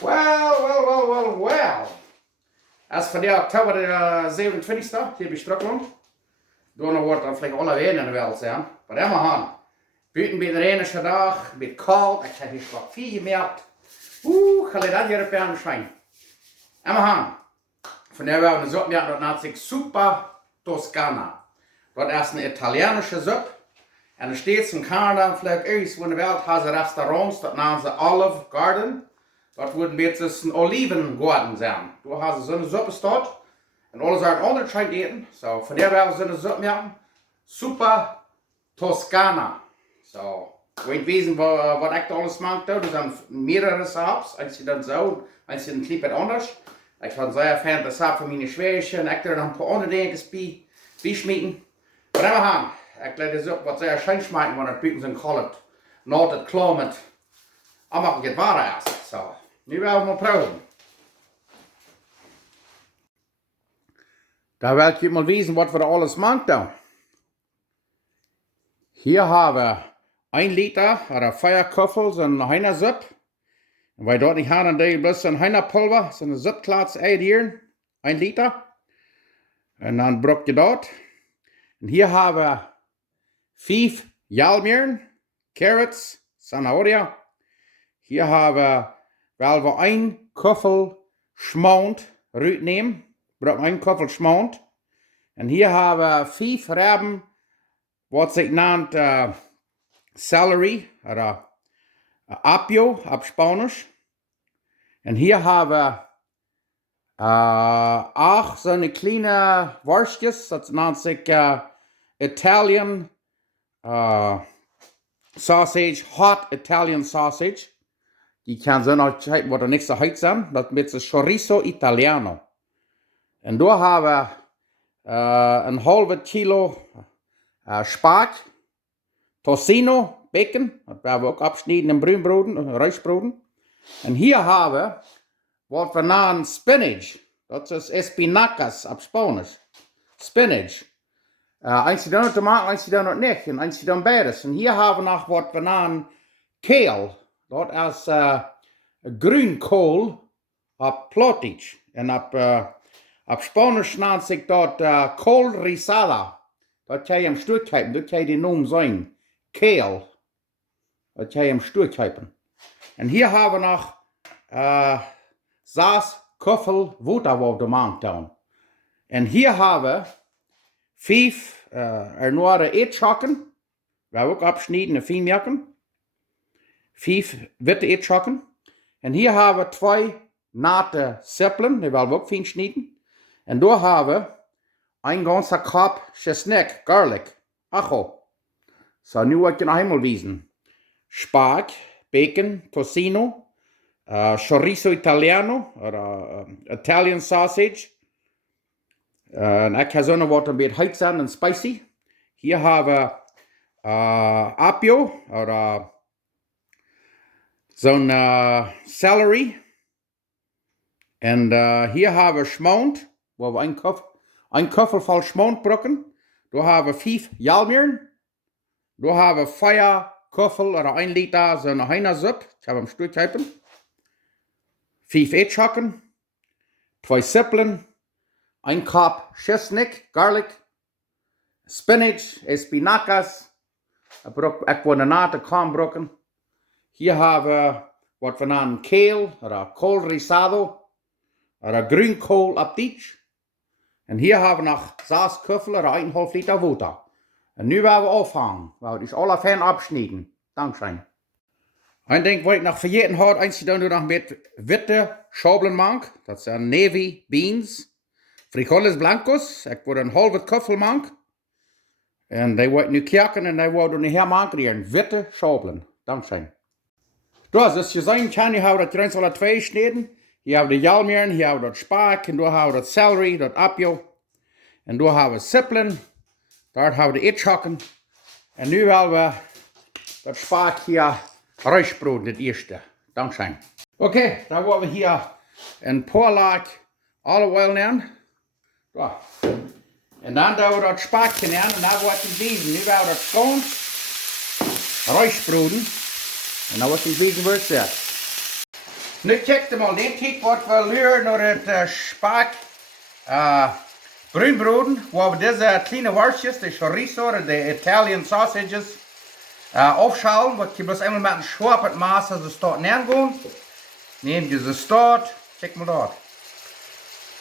Well. Als van die oktober de 27e, hier bij Strukland. Dan wordt het vielleicht alle weer in de wereld zijn. Maar helemaal aan. Buiten bij de renige dag, bij koud. Ik heb hier wat 4 gemerkt. Ga je dat hier op aan de schijn. Helemaal aan. Van daar hebben we een soep, dat nennt zich Zuppa Toscana. Dat is een Italianische soep. En er steht in Canada, vielleicht irgendwo in der Welt, haben sie Restaurants, das nennen sie Olive Garden. Dort würden wir jetzt ein Olivengarten sein. Du hast so eine Suppe dort. Und alle sagen, oh, das scheint eten. So, von der werden wir so eine Suppe machen. Super Toscana. So, ich wissen, was ich da alles mag. Das sind mehrere Saps. Eins dann so, eins ein bisschen anders. Ich bin sehr Fan der Sap von meinen Schwächen. Ich da noch ein paar andere Dinge beischmieden. Aber wir haben. Ik laat de soep wat zeer schijn smaken, want het buiten zijn koud, nooit het klaar met, dan mag ik het water eten. Zo, nu willen we maar proeven. Dan wil ik je mal wijzen wat we er alles maken dan. Hier hebben we 1 liter oder 4 kuffel zo'n heinersup. En wij dort niet hebben, dan deel bloß zo'n heinerpulver, zo'n supklaats eidieren, 1 liter. En dan brok je dat. En hier hebben we 5 jalmieren, carrots, zanahoria. Hier haben wir 1 kuffel schmaunt nehmen. Brauchen 1 kuffel schmaunt. Und hier haben wir 5 Reben, was sich nennt Celery oder Apio auf Spanisch. Und hier haben wir 8 so eine kleine Wurstjes, das nennt sich Italian sausage, hot Italian sausage. Die kan zo nog wat er niks te heet zijn. Dat met de chorrizo italiano. En daar hebben we een halve kilo spaak, tocino, bacon. Dat hebben we ook afsnijden in bruinbroden, rijstbroden. En hier hebben we wat we noemen spinach. Dat is espinacas op Spanisch. Spinach. Eins die dan te maken, eins die dan nog niet. En eins die dan beides. En hier hebben we nog wat we noemen Kale. Dat is grühnkohl op plautdietsch. En op Spanisch nennt zich dat rizada. Dat kan je hem stukje, dat kan je die noem zijn. Kale. Dat kan je hem stukje. En hier hebben we nog 6 kuffel wuta wat we maken. En hier hebben we 5 ätschoken. We hebben ook afsnijden en fijn maken. 5 witte ätschoken. En hier hebben we 2 nate zippelen. Die willen we ook fijn snijden. En daar hebben we een ganze kop schisnick, garlic, ajo. So, nu wil ik je nog eenmaal wijzen. Spaak, bacon, tocino, chorrizo italiano, oder Italian sausage. En ik ga zo nog wat een beetje heet zijn en spicy. Hier hebben we apio, oder zo'n celery. En hier hebben we schmaunt, waar we een kuffel vol schmaunt brokken. Daar hebben we 5 jalmieren. Daar hebben we 4 kuffel, oder 1 liter zo'n heinersup. Ik heb hem stukgegeven. 5 ätschoken, 2 zippelen. 1 kop schisnick, garlic, spinach, espinacas, ik wil een nate kornbrokken. Hier hebben we wat we noemen Kale, oder chorrizo, oder grühnkohl op Deutsch. En hier hebben we nog 6 kuffel, oder 1,5 liter wuta. En nu willen we afhangen, weil we dus alle fijn abschneiden. Dankzij. Een ding wat ik nog vergeten had, eens je dan nog met witte schaublin maak. Dat zijn navy beans. Frijoles blancos, ik word een halve kuffel maken. En die worden nu kijken en die worden nu maken hier een witte schaublin. Dankzij. Dus je zien kan, je hebt dat alle 2 sneden. Hier hebben we de jalmieren, hier hebben we dat spaak, en daar hebben we dat celery, dat apio. En daar hebben we zippelen. Daar hebben we de ätschoken. En nu willen we dat spaak hier rijstbrood, het eerste. Dankzij. Oké, dan worden we hier een paar laag olive oil nemen. Ja. En dan doen we dat spaakje in en dan wordt het wezen. Nu gaan we dat schoon rijstbroden. En dan wordt het wezen waar het zit. Nu kijk mal, den tijd wat we leren naar het spaak bruinbroden, waar we deze kleine worstjes, de chorrizo, de Italian sausages, aufschalen, wat je bloß einmal mit einem Schwab het Maß, also staat neergaan. Neem je ze staat, kijk maar dat.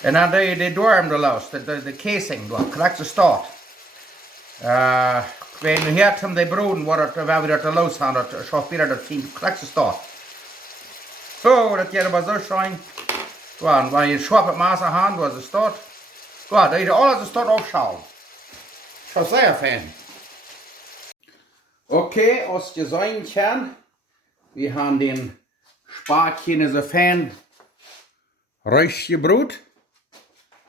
En dan doe je de dorm erlos, de casing door, krijg ze staat. Ik weet niet heel om de broden, waar we dat erlos gaan, dat schaf weer dat zien, krijg ze staat. Zo, dat je er maar zo schijn. Waar je Schwab het Maß aan, waar ze staat. Dat je alles staat aufschalen. Ik zou zeer fijn. Okay, als je sein kann, wir haben den Sparkchen so fein rausgebrot.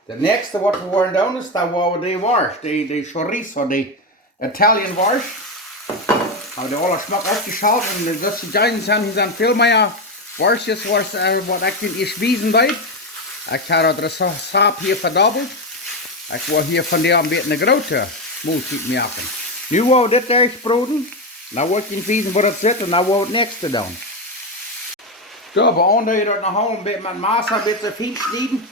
Der nächste, was wir wollen tun, ist, da war die Wurst, die chorizo, die Italian Wurst. Haben die alle Schmack ausgeschaut und das die Giants haben dann viel mehr Wurstjes, was ich in Schwiesen weiß. Ich habe das Saab hier verdoppelt. Ich will hier von der ein bisschen eine große Multit machen. Nu wou dit uitbroden. Nou wordt je in viezen voor het zitten. Nou wou het nächste doen. Zo, beoordeel je dat nog een beetje met massa, een beetje fijn snijden.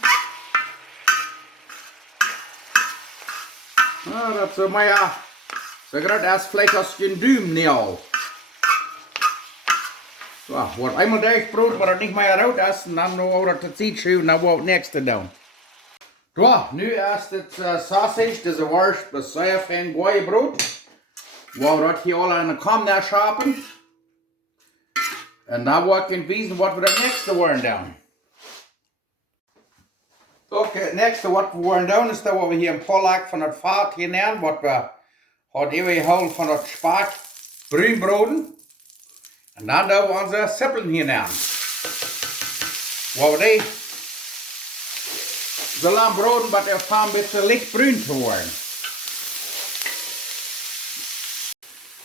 Nou, dat is maar ja. Zo groot als vielleicht als je een duim niet al. Zo, wordt eenmaal uitgebroden, maar het niet meer rood is. En dan wordt het iets schuwen. Nou wou het nächste doen. Zo, nu is het sausage, deze worst, dat is zeer fijn goeie brood. Waar dat hier alle in de kam naar schapen. En dan word ik in wijzen wat we het nächste worden doen. Oké, het nächste wat we worden doen is dat we hier een paar van het vaat hier nemen. Wat we hadden even gehouden van het spaak bruinbroden. En dan doen we onze sippelen hier nemen. Waar we die zo lang broden, maar er van een beetje lichtbruin te worden.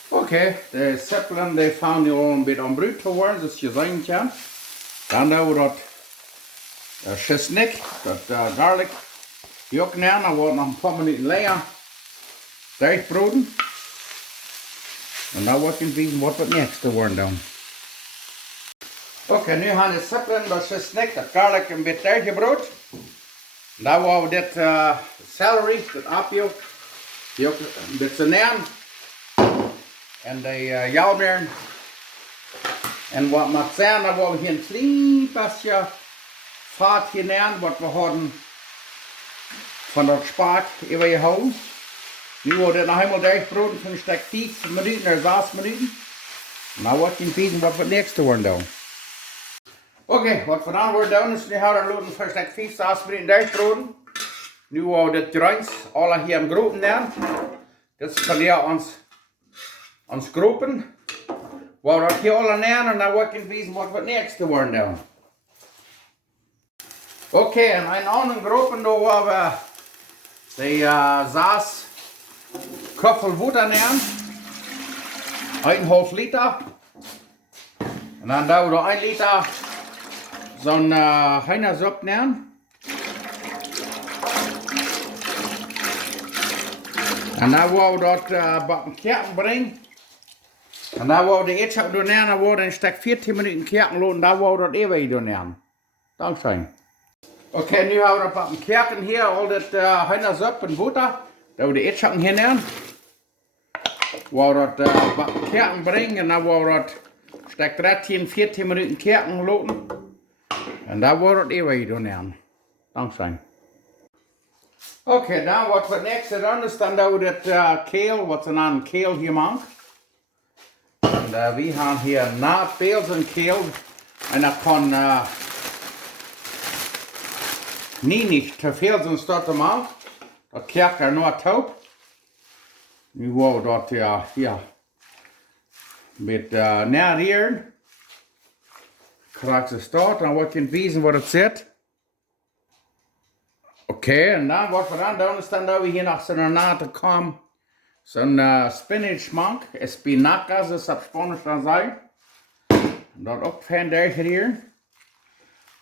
Oké, de sippelen die gaan nu al een beetje onbruin te worden, zoals je zien kan. Dan doen we dat schisnick, dat garlic, die ook nemen. Dan wordt nog een paar minuten leer dichtbroden. En dan wordt het weten wat we het nächste worden doen. Oké, nu gaan de sippelen, dat schisnick, dat garlic een beetje dichtgebrood. Dan gaan we dit celery, dat appio, die ook een beetje nemen. En de jouwbeeren. En wat mag zijn, dan willen we hier een klein beetje vaat hier nemen, wat we hadden van dat spaak even gehouden. Nu wordt het nog helemaal dichtbroden van een stuk 5 minuten naar 6 minuten. Nou wordt het weten wat we het nächste worden doen. Oké, wat we dan worden doen is, nu gaan we het voor een stuk 5, 6 minuten dichtbroden. Nu worden we dit grijns alle hier in groepen nemen. Dit is van hier ons groepen. Waar dat hier alle nemen en dan wordt het weten wat we het nächste worden doen. Oké, en een andere groepen waar we de 6 kuffel wuta nemen. 1,5 liter. En dan doen we 1 liter zo'n heinersop nemen. En dan willen we dat bakken kerken brengen. En dan willen we de ätschoken doen en dan worden een stuk 14 minuten kerken lopen. Dan willen we dat even doen. Dankzij. Oké, nu hebben we dat bakken kerken hier, al dat heinersop en wuta. Dan we de ätschoken hier nemen. Willen we dat bakken kerken brengen en dan willen we dat een stuk 13, 14 minuten kerken lopen. En dan willen we dat even doen. Dankzij. Oké, dan wat we het nächste doen is, dan doen we dit kale, wat we aan kale hier maken. En we gaan hier naadbeels en kale. En dat kan niet te veel zijn starten maken. Dat krijgt er nog taub. Nu willen we dat hier met naderen. Krijgt ze start, dan wordt je wijzen wat het zit. Oké, en dan wat we dan doen is, dan doen we hier nog zo'n nate kom. Zo'n spinach mank, espinaca, zoals het op Spanisch dan zijn. Dat ook fijn tegen hier.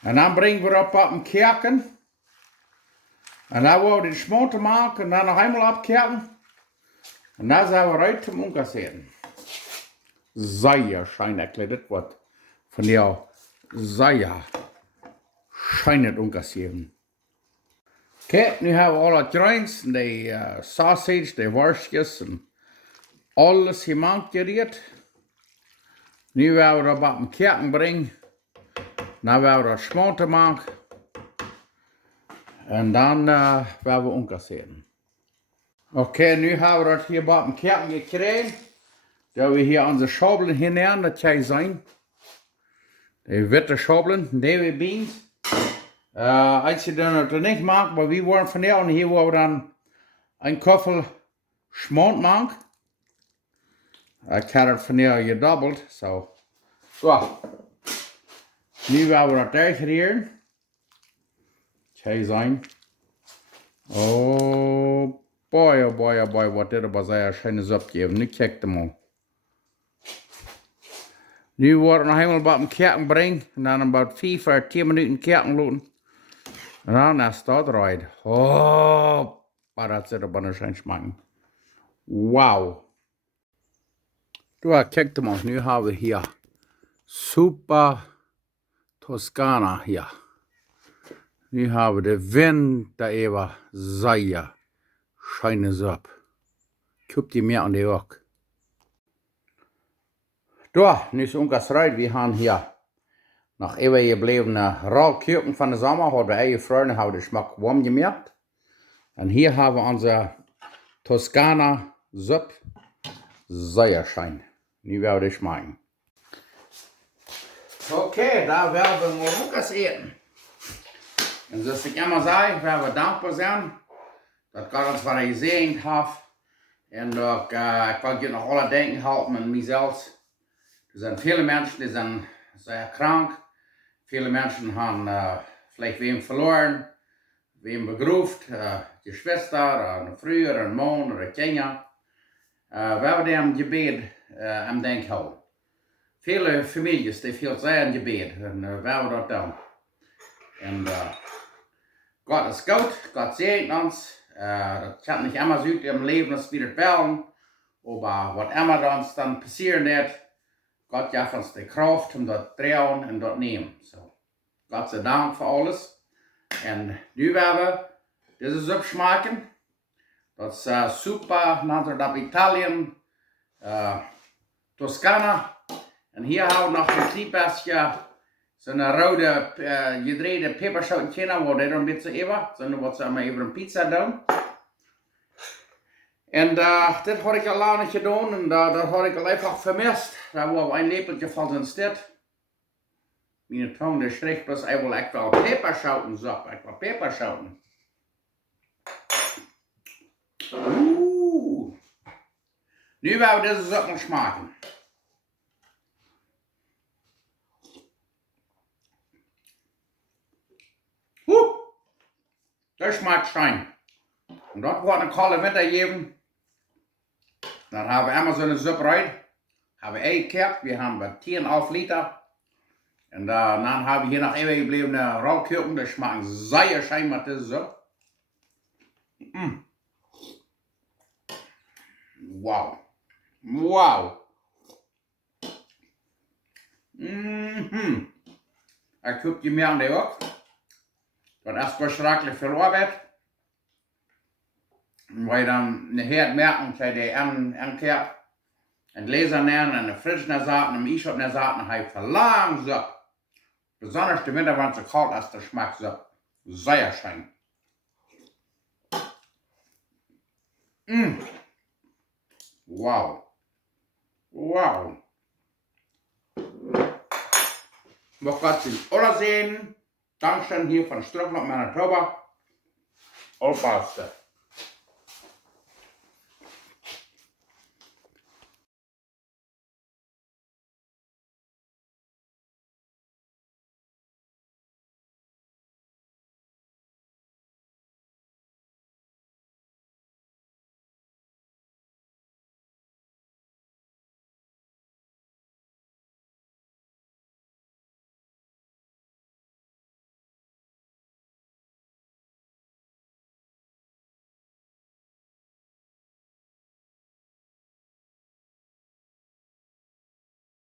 En dan brengen we op een kerken. En dan willen we de schmaunt maken en dan nog eenmaal opkerken. En dan zijn we uit om omkasseren. Zeer schijnlijk, dit wordt van jou sehr scheinet unkassieren. Okay, nu hebben we alle grains, die sausage, die worstjes en alles gemaakt gereed. Nu werden we dat op een kerken brengen. Dan werden we dat schmaunt maken. En dan werden we unkassieren. Okay, nu hebben we dat hier op een kerken gekregen. Dat we hier onze schaublin hinein, dat kan zijn. Die witte schaublin, navy beans. Als je dat niet maakt, maar we worden vanavond hier waar we dan een kuffel schmaunt maken. Ik heb het vanavond gedobbeld, zo. So. Nu gaan we dat uitgereden. Kijk zijn. Oh boy, wat dit was een schijne zop geven. Nu kijk hem al. Nu wordt nog helemaal op een kerken brengen. En dan about 5 à 10 minuten kerken laten. En dan is dat eruit. Oh, maar dat zit op een schijn smaken. Wauw. Kijk hem al. Nu hebben we hier super Toscana hier. Nu hebben we de wind daar even zeer schijne zop. Kijk die meer aan de ook. Nu is onkas eruit. We gaan hier nog even gebleven rauwkeuken van de zomer. Hadden we eigen vrienden, hebben de smaak warm gemerkt. En hier hebben we onze Toscana zop. Zeer schijn. Nu werden we die smaken. Okay, da werden wir mal Lukas eten. Und zoals ik immer zei, werden we dankbaar zijn dat Gott uns wat gezegend heeft. En dat ik wil je nog alle denken houden met mezelf. Er zijn viele mensen die zijn sehr krank. Viele mensen hebben vielleicht wem verloren, wem begroefd, je Schwester, een Früher, een Mann oder Kinder. We hebben die am Gebet am Denk houden. Viele families die viel sehr in Gebet en we hebben dat doen. En Gott ist gut, Gott segnet uns. Das kann nicht immer so im Leben, dass wir das wollen. Aber was immer uns dann passieren wird, Gott gibt uns die Kraft, um das drehen und das nehmen. So, Gott sei Dank für alles. Und nu werden wir diese Suppe schmecken. Das ist super, nannt das Italien, Toscana. Und hier haben wir noch ein Triebässchen. Zo'n rode gedreide peperzout kennen, wat er een beetje even. Zo'n wat ze maar even een pizza doen. En dit had ik al lang niet gedaan en dat had ik al even vermist. Daar was een lepeltje van zijn stad. Mijn tong de schrikt plus ik wil echt wel peperzouten zop. Ik wil peperzouten. Oeh. Nu gaan we deze zop nog smaken. Das schmeckt fein. Und dort wird eine kalte Winter geben. Dann haben wir immer so eine Suppe rein. Haben wir eingekehrt. Wir haben 10,5 Liter. Und dann haben wir hier noch ewig gebliebene Rauchkirchen. Das schmeckt sehr schön mit dieser Suppe. Wow. Wow. Ich gucke die mir an die auch. Dat is verschrikkelijk veel arbeid. Waar je dan nachher merken, dat je een keer een gläser nemen en een fris naar zaten, en een ijs op naar zaten, en hij verlangt zo. Besonders de winter, wanneer het zo koud is, dat schmeckt zo. Zeer schön. Wow. Wow. We gaan het alle zien. Dankeschön hier von Ströckl und Manitoba. Allpaste.